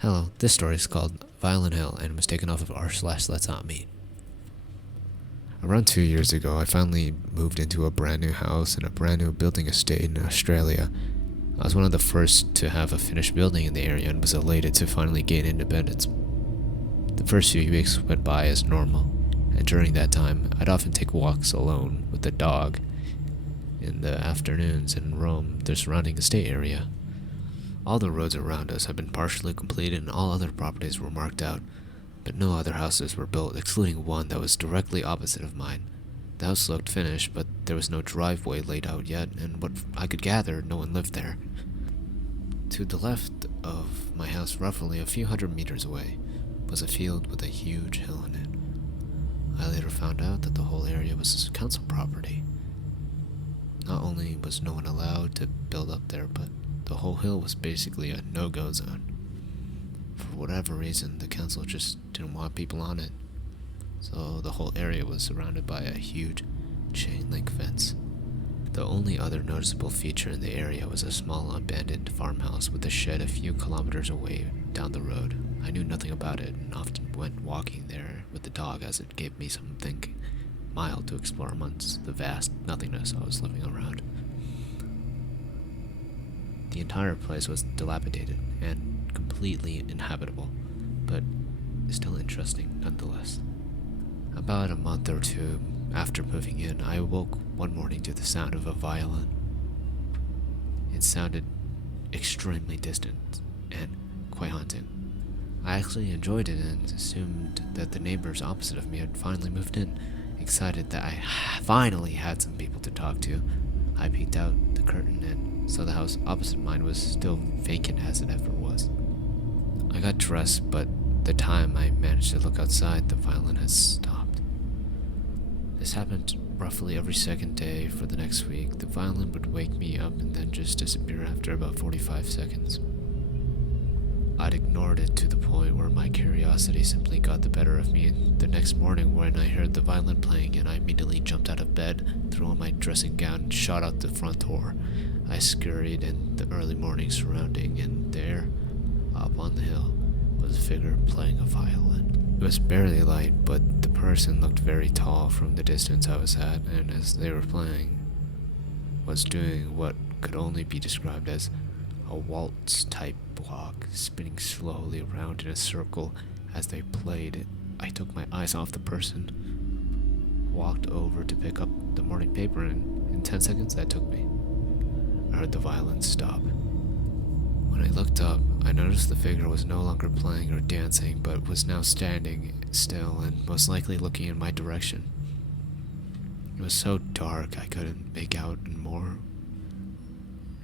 Hello, this story is called Violin Hill and was taken off of r/Let's Not Meet. Around 2 years ago, I finally moved into a brand new house in a brand new building estate in Australia. I was one of the first to have a finished building in the area and was elated to finally gain independence. The first few weeks went by as normal, and during that time, I'd often take walks alone with the dog in the afternoons and roam the surrounding estate area. All the roads around us had been partially completed and all other properties were marked out, but no other houses were built, excluding one that was directly opposite of mine. The house looked finished, but there was no driveway laid out yet, and what I could gather, no one lived there. To the left of my house, roughly a few hundred meters away, was a field with a huge hill in it. I later found out that the whole area was council property. Not only was no one allowed to build up there, but the whole hill was basically a no-go zone. For whatever reason, the council just didn't want people on it, so the whole area was surrounded by a huge chain-link fence. The only other noticeable feature in the area was a small abandoned farmhouse with a shed a few kilometers away down the road. I knew nothing about it and often went walking there with the dog, as it gave me something mild to explore amongst the vast nothingness I was living around. The entire place was dilapidated and completely inhabitable, but still interesting nonetheless. About a month or two after moving in, I awoke one morning to the sound of a violin. It sounded extremely distant and quite haunting. I actually enjoyed it and assumed that the neighbors opposite of me had finally moved in. Excited that I finally had some people to talk to, I peeked out the curtain and saw the house opposite mine was still vacant as it ever was. I got dressed, but the time I managed to look outside, the violin had stopped. This happened roughly every second day for the next week. The violin would wake me up and then just disappear after about 45 seconds. I'd ignored it to the point where my curiosity simply got the better of me, and the next morning when I heard the violin playing again, I immediately jumped out of bed, threw on my dressing gown, and shot out the front door. I scurried in the early morning surrounding, and there, up on the hill, was a figure playing a violin. It was barely light, but the person looked very tall from the distance I was at, and as they were playing, was doing what could only be described as a waltz-type walk, spinning slowly around in a circle as they played. I took my eyes off the person, walked over to pick up the morning paper, and in 10 seconds that took me. I heard the violin stop. When I looked up, I noticed the figure was no longer playing or dancing, but was now standing still and most likely looking in my direction. It was so dark I couldn't make out more,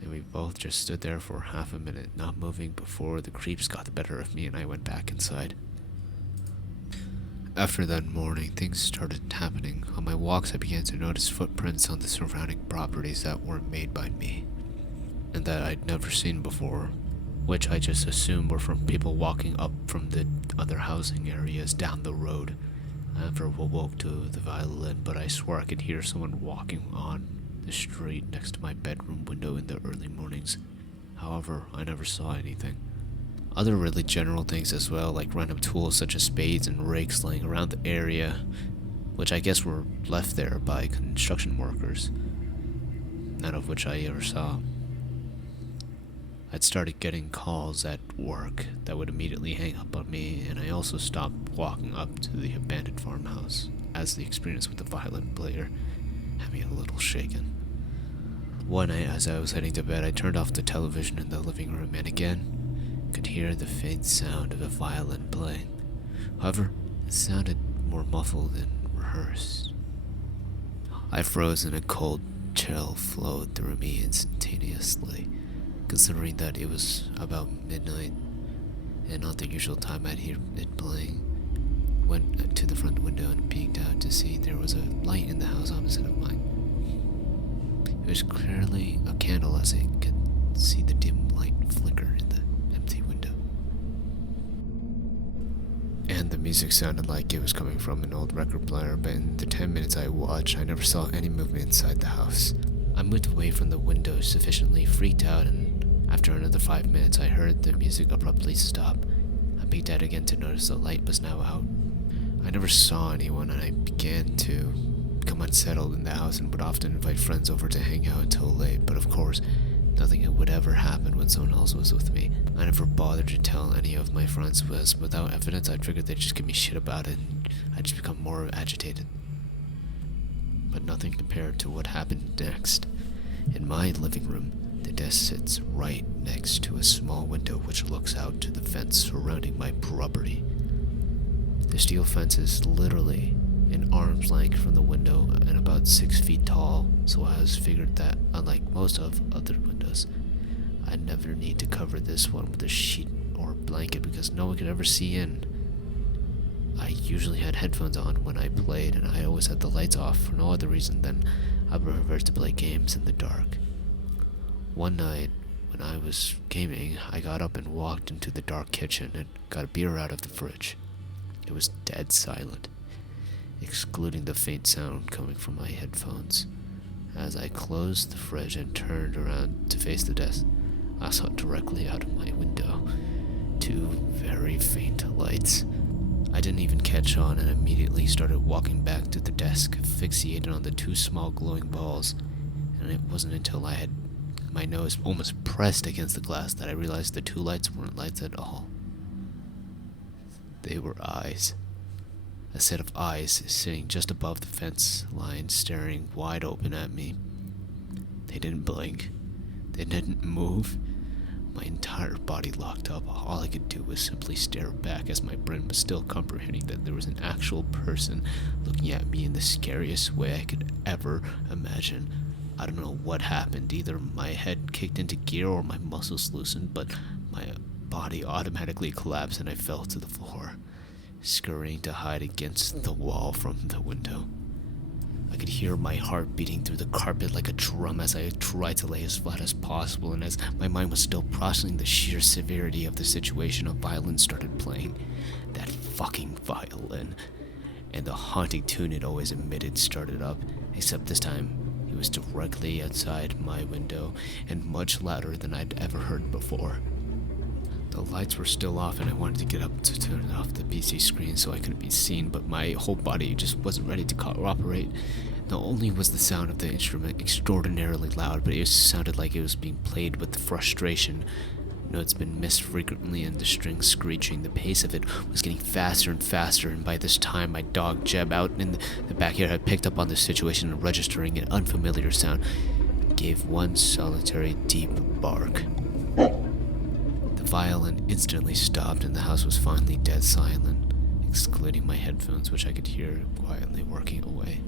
and we both just stood there for half a minute, not moving, before the creeps got the better of me and I went back inside. After that morning, things started happening. On my walks, I began to notice footprints on the surrounding properties that weren't made by me, and that I'd never seen before, which I just assumed were from people walking up from the other housing areas down the road. I never awoke to the violin, but I swore I could hear someone walking on the street next to my bedroom window in the early mornings. However, I never saw anything. Other really general things as well, like random tools such as spades and rakes laying around the area, which I guess were left there by construction workers, none of which I ever saw. I'd started getting calls at work that would immediately hang up on me, and I also stopped walking up to the abandoned farmhouse, as the experience with the violin player had me a little shaken. One night, as I was heading to bed, I turned off the television in the living room and again could hear the faint sound of a violin playing. However, it sounded more muffled and rehearsed. I froze and a cold chill flowed through me instantaneously, considering that it was about midnight and not the usual time I'd hear it playing. Went to the front window and peeked out to see there was a light in the house opposite of mine. It was clearly a candle, as I could see the dim light flicker in the empty window. And the music sounded like it was coming from an old record player, but in the 10 minutes I watched, I never saw any movement inside the house. I moved away from the window sufficiently freaked out, and after another 5 minutes I heard the music abruptly stop, peeked out again to notice the light was now out. I never saw anyone, and I began to become unsettled in the house and would often invite friends over to hang out until late, but of course, nothing would ever happen when someone else was with me. I never bothered to tell any of my friends, because without evidence I figured they'd just give me shit about it, and I'd just become more agitated. But nothing compared to what happened next. In my living room, the desk sits right next to a small window which looks out to the fence surrounding my property. The steel fence is literally an arm's length from the window and about 6 feet tall, so I was figured that, unlike most of other windows, I'd never need to cover this one with a sheet or blanket because no one could ever see in. I usually had headphones on when I played, and I always had the lights off for no other reason than I preferred to play games in the dark. One night, when I was gaming, I got up and walked into the dark kitchen and got a beer out of the fridge. It was dead silent, excluding the faint sound coming from my headphones. As I closed the fridge and turned around to face the desk, I saw directly out of my window 2 very faint lights. I didn't even catch on and immediately started walking back to the desk, fixated on the 2 small glowing balls, and it wasn't until I had my nose almost pressed against the glass that I realized the 2 lights weren't lights at all. They were eyes. A set of eyes sitting just above the fence line, staring wide open at me. They didn't blink. They didn't move. My entire body locked up. All I could do was simply stare back as my brain was still comprehending that there was an actual person looking at me in the scariest way I could ever imagine. I don't know what happened. Either my head kicked into gear or my muscles loosened, but my body automatically collapsed and I fell to the floor, scurrying to hide against the wall from the window. I could hear my heart beating through the carpet like a drum as I tried to lay as flat as possible, and as my mind was still processing the sheer severity of the situation, a violin started playing. That fucking violin. And the haunting tune it always emitted started up, except this time it was directly outside my window and much louder than I'd ever heard before. The lights were still off and I wanted to get up to turn off the PC screen so I couldn't be seen, but my whole body just wasn't ready to cooperate. Not only was the sound of the instrument extraordinarily loud, but it sounded like it was being played with frustration. Notes been missed frequently and the strings screeching. The pace of it was getting faster and faster, and by this time my dog Jeb out in the backyard had picked up on the situation and registering an unfamiliar sound, gave one solitary deep bark. The violin instantly stopped and the house was finally dead silent, excluding my headphones, which I could hear quietly working away.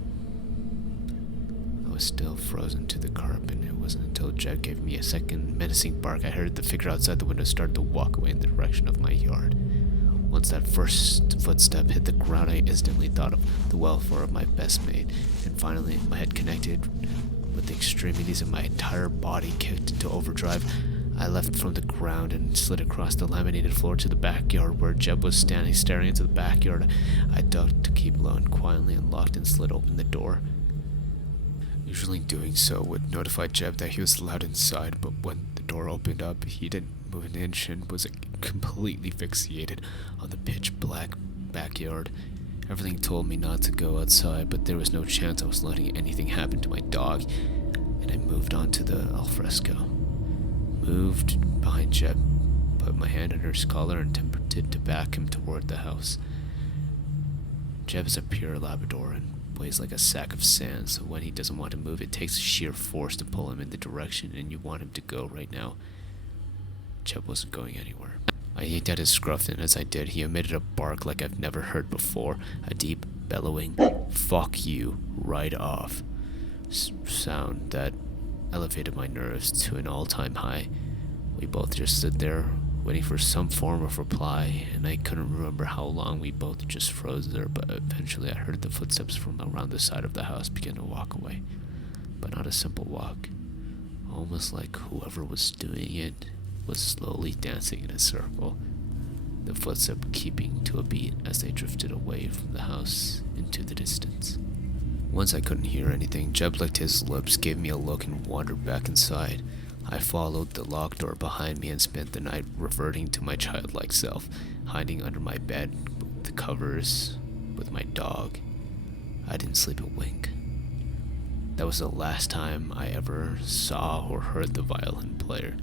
I was still frozen to the carpet, and it wasn't until Jeb gave me a second menacing bark I heard the figure outside the window start to walk away in the direction of my yard. Once that first footstep hit the ground, I instantly thought of the welfare of my best mate, and finally my head connected with the extremities of my entire body kicked into overdrive. I leapt from the ground and slid across the laminated floor to the backyard where Jeb was standing staring into the backyard. I ducked to keep low and quietly unlocked and slid open the door. Usually doing so would notify Jeb that he was allowed inside, but when the door opened up, he didn't move an inch and was completely fixated on the pitch black backyard. Everything told me not to go outside, but there was no chance I was letting anything happen to my dog, and I moved on to the alfresco. Moved behind Jeb, put my hand under his collar and attempted to back him toward the house. Jeb is a pure Labrador and weighs like a sack of sand, so when he doesn't want to move, it takes sheer force to pull him in the direction and you want him to go right now. Jeb wasn't going anywhere. I yanked at his scruff, and as I did, he emitted a bark like I've never heard before, a deep, bellowing, "fuck you, right off" sound that elevated my nerves to an all-time high. We both just stood there, waiting for some form of reply, and I couldn't remember how long we both just froze there, but eventually I heard the footsteps from around the side of the house begin to walk away. But not a simple walk, almost like whoever was doing it was slowly dancing in a circle, the footsteps keeping to a beat as they drifted away from the house into the distance. Once I couldn't hear anything, Jeb licked his lips, gave me a look, and wandered back inside. I followed the locked door behind me and spent the night reverting to my childlike self, hiding under my bed, the covers, with my dog. I didn't sleep a wink. That was the last time I ever saw or heard the violin player.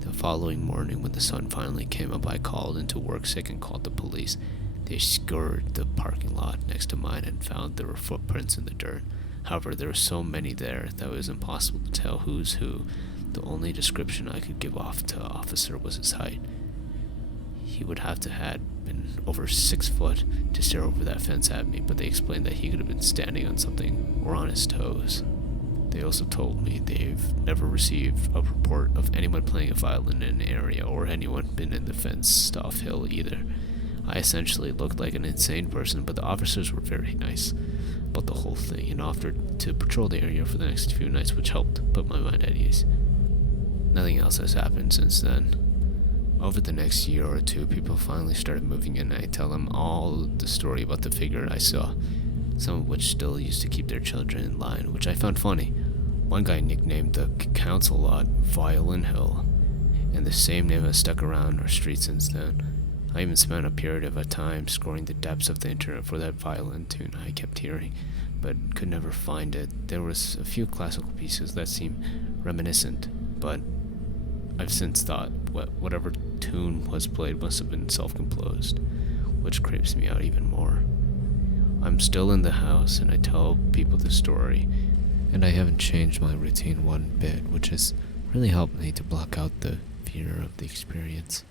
The following morning, when the sun finally came up, I called into work sick and called the police. They scoured the parking lot next to mine and found there were footprints in the dirt. However, there were so many there that it was impossible to tell who's who. The only description I could give off to officer was his height. He would have to had been over 6 foot to stare over that fence at me, but they explained that he could have been standing on something or on his toes. They also told me they've never received a report of anyone playing a violin in an area or anyone been in the fenced off hill either. I essentially looked like an insane person, but the officers were very nice about the whole thing and offered to patrol the area for the next few nights, which helped put my mind at ease. Nothing else has happened since then. Over the next year or two, people finally started moving in, and I tell them all the story about the figure I saw, some of which still used to keep their children in line, which I found funny. One guy nicknamed the council lot Violin Hill, and the same name has stuck around our street since then. I even spent a period of a time scoring the depths of the internet for that violin tune I kept hearing, but could never find it. There was a few classical pieces that seemed reminiscent, but I've since thought whatever tune was played must have been self-composed, which creeps me out even more. I'm still in the house and I tell people the story, and I haven't changed my routine one bit, which has really helped me to block out the fear of the experience.